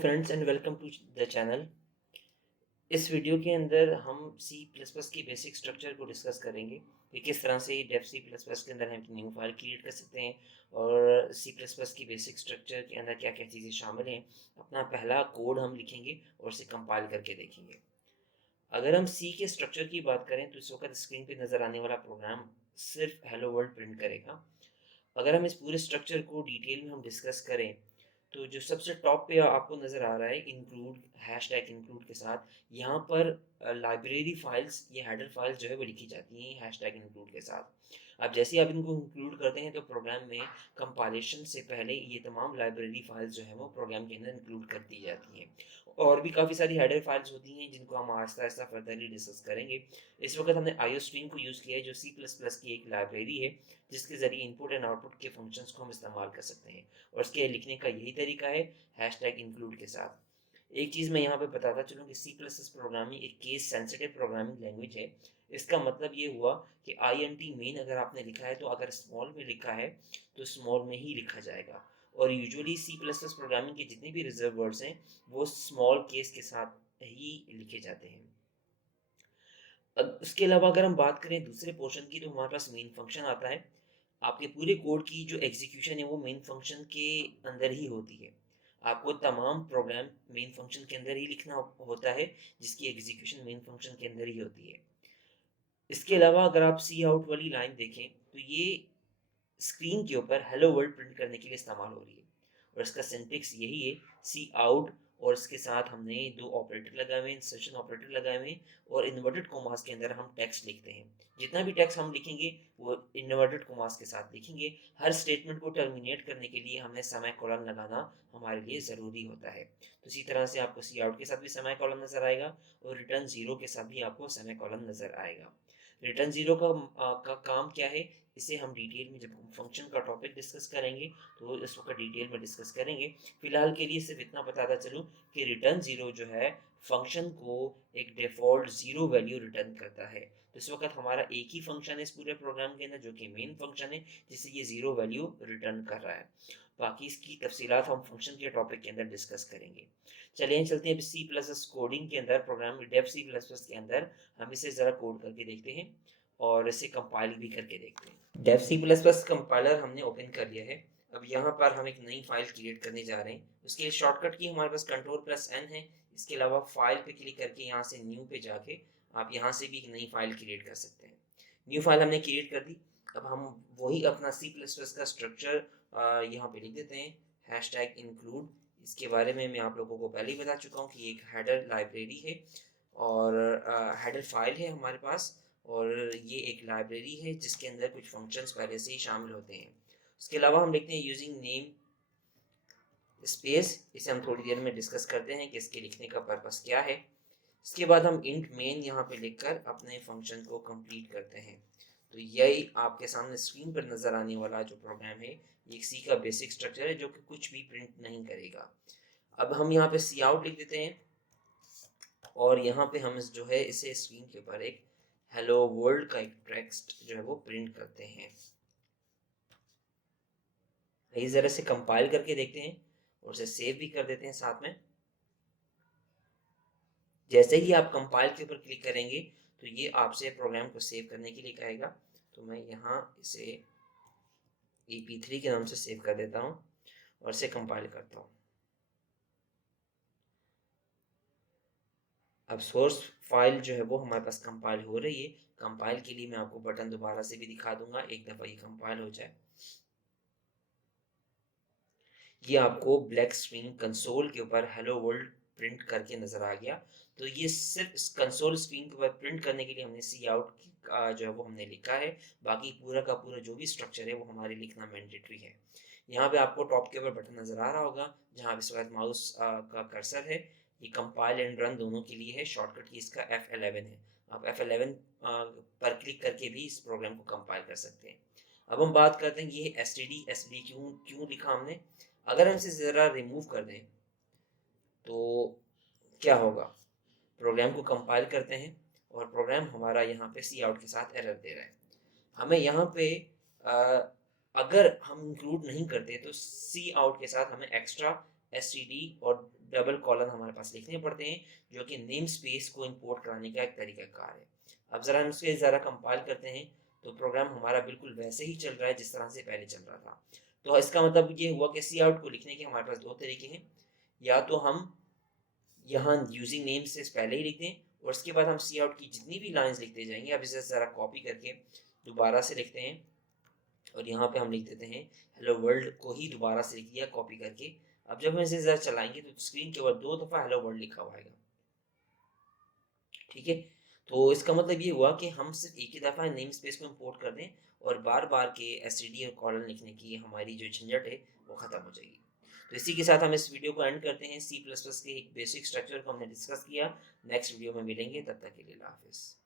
Friends and welcome to the channel. इस video के अंदर हम सी प्लस प्लस की बेसिक स्ट्रक्चर को डिस्कस करेंगे कि किस तरह से डेफ सी प्लस प्लस के अंदर हम न्यू फाइल क्रिएट कर सकते हैं और सी प्लस प्लस की बेसिक स्ट्रक्चर के अंदर क्या क्या चीज़ें शामिल हैं। अपना पहला कोड हम लिखेंगे और उसे कंपाइल करके देखेंगे। अगर हम सी के स्ट्रक्चर की बात करें तो इस वक्त स्क्रीन पे नज़र आने वाला प्रोग्राम सिर्फ हेलो वर्ल्ड प्रिंट करेगा। अगर हम इस पूरे स्ट्रक्चर को डिटेल में हम डिस्कस करें तो जो सबसे टॉप पे आपको नज़र आ रहा है इंक्लूड हैशटैग इंक्लूड के साथ, यहाँ पर लाइब्रेरी फाइल्स ये हेडर फाइल्स जो है वो लिखी जाती हैं हैशटैग इंक्लूड के साथ। अब जैसे ही आप इनको इंक्लूड करते हैं तो प्रोग्राम में कंपाइलेशन से पहले ये तमाम लाइब्रेरी फाइल्स जो है वो प्रोग्राम के अंदर इंक्लूड कर दी जाती हैं। और भी काफ़ी सारी हेडर फाइल्स होती हैं जिनको हम आहिस्ता आहिस्ता फर्दरली डिस्कस करेंगे। इस वक्त हमने आईओ स्ट्रीम को यूज़ किया है जो सी प्लस प्लस की एक लाइब्रेरी है जिसके ज़रिए इनपुट एंड आउटपुट के फंक्शंस को हम इस्तेमाल कर सकते हैं और इसके लिखने का यही तरीका है हैशटैग इंक्लूड के साथ। एक चीज़ मैं यहाँ पे बताता चलूँ कि सी प्लस प्लस प्रोग्रामिंग एक केस सेंसिटिव प्रोग्रामिंग लैंग्वेज है। इसका मतलब ये हुआ कि आई एन टी मेन अगर आपने लिखा है तो अगर स्मॉल में लिखा है तो स्मॉल में ही लिखा जाएगा। और usually C plus plus programming के जितने भी रिजर्व वर्ड्स हैं वो स्मॉल केस के साथ ही लिखे जाते हैं। अब इसके अलावा अगर हम बात करें दूसरे पोर्शन की तो हमारे पास मेन फंक्शन आता है। आपके पूरे कोड की जो एग्जीक्यूशन है वो मेन फंक्शन के अंदर ही होती है। आपको तमाम प्रोग्राम मेन फंक्शन के अंदर ही लिखना होता है जिसकी एग्जीक्यूशन मेन फंक्शन के अंदर ही होती है। इसके अलावा अगर आप सी आउट वाली लाइन देखें तो ये स्क्रीन के ऊपर हेलो वर्ल्ड प्रिंट करने के लिए इस्तेमाल हो रही है और इसका सिंटेक्स यही है सी आउट और इसके साथ हमने दो ऑपरेटर लगाए हुए हैं, इंसर्शन ऑपरेटर लगाए हुए हैं और इन्वर्टेड कोमास के अंदर हम टेक्स्ट लिखते हैं। जितना भी टेक्स्ट हम लिखेंगे वो इन्वर्टेड कोमास के साथ लिखेंगे। हर स्टेटमेंट को टर्मिनेट करने के लिए हमें सेमी कोलन लगाना हमारे लिए ज़रूरी होता है। तो इसी तरह से आपको सी आउट के साथ भी सेमी कोलन नज़र आएगा और रिटर्न ज़ीरो के साथ भी आपको सेमी कोलन नज़र आएगा। रिटर्न ज़ीरो का काम क्या है, इसे हम डिटेल में जब फंक्शन का टॉपिक डिस्कस करेंगे तो इस वक्त डिटेल में डिस्कस करेंगे। फिलहाल के लिए सिर्फ इतना बताता चलूँ कि रिटर्न ज़ीरो जो है फंक्शन को एक डिफ़ॉल्ट ज़ीरो वैल्यू रिटर्न करता है। तो इस वक्त हमारा एक ही फंक्शन है इस पूरे प्रोग्राम के अंदर जो कि मेन फंक्शन है जिससे ये ज़ीरो वैल्यू रिटर्न कर रहा है। बाकी इसकी तफसीलात हम फंक्शन के टॉपिक के अंदर डिस्कस करेंगे। चलिए चलते हैं सी प्लस प्लस कोडिंग के अंदर, program Dev C plus plus के अंदर हम इसे ज़रा कोड करके देखते हैं और इसे कंपाइल भी करके देखते हैं। Dev C plus plus compiler हमने ओपन कर लिया है। अब यहाँ पर हम एक नई फाइल क्रिएट करने जा रहे हैं। उसके लिए शॉर्टकट की हमारे पास कंट्रोल प्लस एन है। इसके अलावा फाइल पे क्लिक करके यहाँ से न्यू पे जाके आप यहाँ से भी एक नई फाइल क्रिएट कर सकते हैं। न्यू फाइल हमने क्रिएट कर दी। अब हम वही अपना सी प्लस प्लस का स्ट्रक्चर यहाँ पे लिख देते हैं हैशटैग इंक्लूड। इसके बारे में मैं आप लोगों को पहले ही बता चुका हूँ कि एक हेडर लाइब्रेरी है और हेडर फाइल है हमारे पास और ये एक लाइब्रेरी है जिसके अंदर कुछ फंक्शंस पहले से ही शामिल होते हैं। उसके अलावा हम लिखते हैं यूजिंग नेम स्पेस। इसे हम थोड़ी देर में डिस्कस करते हैं कि इसके लिखने का पर्पस क्या है। इसके बाद हम इंट मेन यहाँ पे लिखकर अपने फंक्शन को कंप्लीट करते हैं। तो यही आपके सामने स्क्रीन पर नज़र आने वाला जो प्रोग्राम है ये सी का बेसिक स्ट्रक्चर है जो कि कुछ भी प्रिंट नहीं करेगा। अब हम यहाँ पे सी आउट लिख देते हैं और यहाँ पे हम जो है इसे स्क्रीन के ऊपर एक हेलो वर्ल्ड का एक टेक्स्ट जो है वो प्रिंट करते हैं। इस तरह से कंपाइल करके देखते हैं और उसे सेव भी कर देते हैं साथ में। जैसे ही आप कंपाइल के ऊपर क्लिक करेंगे तो ये आपसे प्रोग्राम को सेव करने के लिए कहेगा। तो मैं यहाँ इसे EP3 के नाम से सेव कर देता हूँ और इसे कंपाइल करता हूँ। अब सोर्स फाइल जो है वो हमारे पास कंपाइल हो रही है। कंपाइल के लिए मैं आपको बटन दोबारा से भी दिखा दूंगा एक दफ़ा ये कंपाइल हो जाए। ये आपको ब्लैक स्क्रीन कंसोल के ऊपर हेलो वर्ल्ड प्रिंट करके नज़र आ गया। तो ये सिर्फ इस कंसोल स्क्रीन के ऊपर प्रिंट करने के लिए हमने सी आउट जो है वो हमने लिखा है। बाकी पूरा का पूरा जो भी स्ट्रक्चर है वो हमारे लिखना मैंडेटरी है। यहाँ पे आपको टॉप के ऊपर बटन नज़र आ रहा होगा जहाँ इस वक्त माउस का कर्सर है। ये कंपाइल एंड रन दोनों के लिए है। शॉर्टकट की इसका F11 है। आप F11 पर क्लिक करके भी इस प्रोग्राम को कंपाइल कर सकते हैं। अब हम बात करते हैं ये STD क्यों क्यों लिखा हमने। अगर हम इसे ज़रा रिमूव कर दें तो क्या होगा, प्रोग्राम को कंपाइल करते हैं और प्रोग्राम हमारा यहाँ पे सी आउट के साथ एरर दे रहा है। हमें यहाँ पे आ, अगर हम इंक्लूड नहीं करते तो सी आउट के साथ हमें एक्स्ट्रा STD और डबल कॉलन हमारे पास लिखने पड़ते हैं, जो कि नेम स्पेस को इंपोर्ट कराने का एक तरीकाकार है। अब ज़रा हम इसके ज़रा कंपाइल करते हैं, तो प्रोग्राम हमारा बिल्कुल वैसे ही चल रहा है जिस तरह से पहले चल रहा था। तो इसका मतलब ये हुआ कि सी आउट को लिखने के हमारे पास दो तरीके हैं, या तो हम यहाँ यूजिंग नेम से पहले ही लिख दें और उसके बाद हम सी आउट की जितनी भी लाइंस लिखते जाएंगे। अब इसे ज़रा कॉपी करके दोबारा से लिखते हैं और यहाँ पे हम लिख देते हैं हेलो वर्ल्ड को ही दोबारा से लिख दिया कॉपी करके। अब जब हम इसे ज़रा चलाएंगे तो स्क्रीन के ऊपर 2 दफ़ा हेलो वर्ल्ड लिखा हुआ आएगा। ठीक है, तो इसका मतलब ये हुआ कि हम सिर्फ एक ही दफ़ा नेम स्पेस को इंपोर्ट कर दें और बार बार के एसटीडी और कॉलन लिखने की हमारी जो झंझट है वो ख़त्म हो जाएगी। तो इसी के साथ हम इस वीडियो को एंड करते हैं। सी प्लस प्लस के एक बेसिक स्ट्रक्चर को हमने डिस्कस किया। नेक्स्ट वीडियो में मिलेंगे, तब तक के लिए अल्लाह हाफिज़।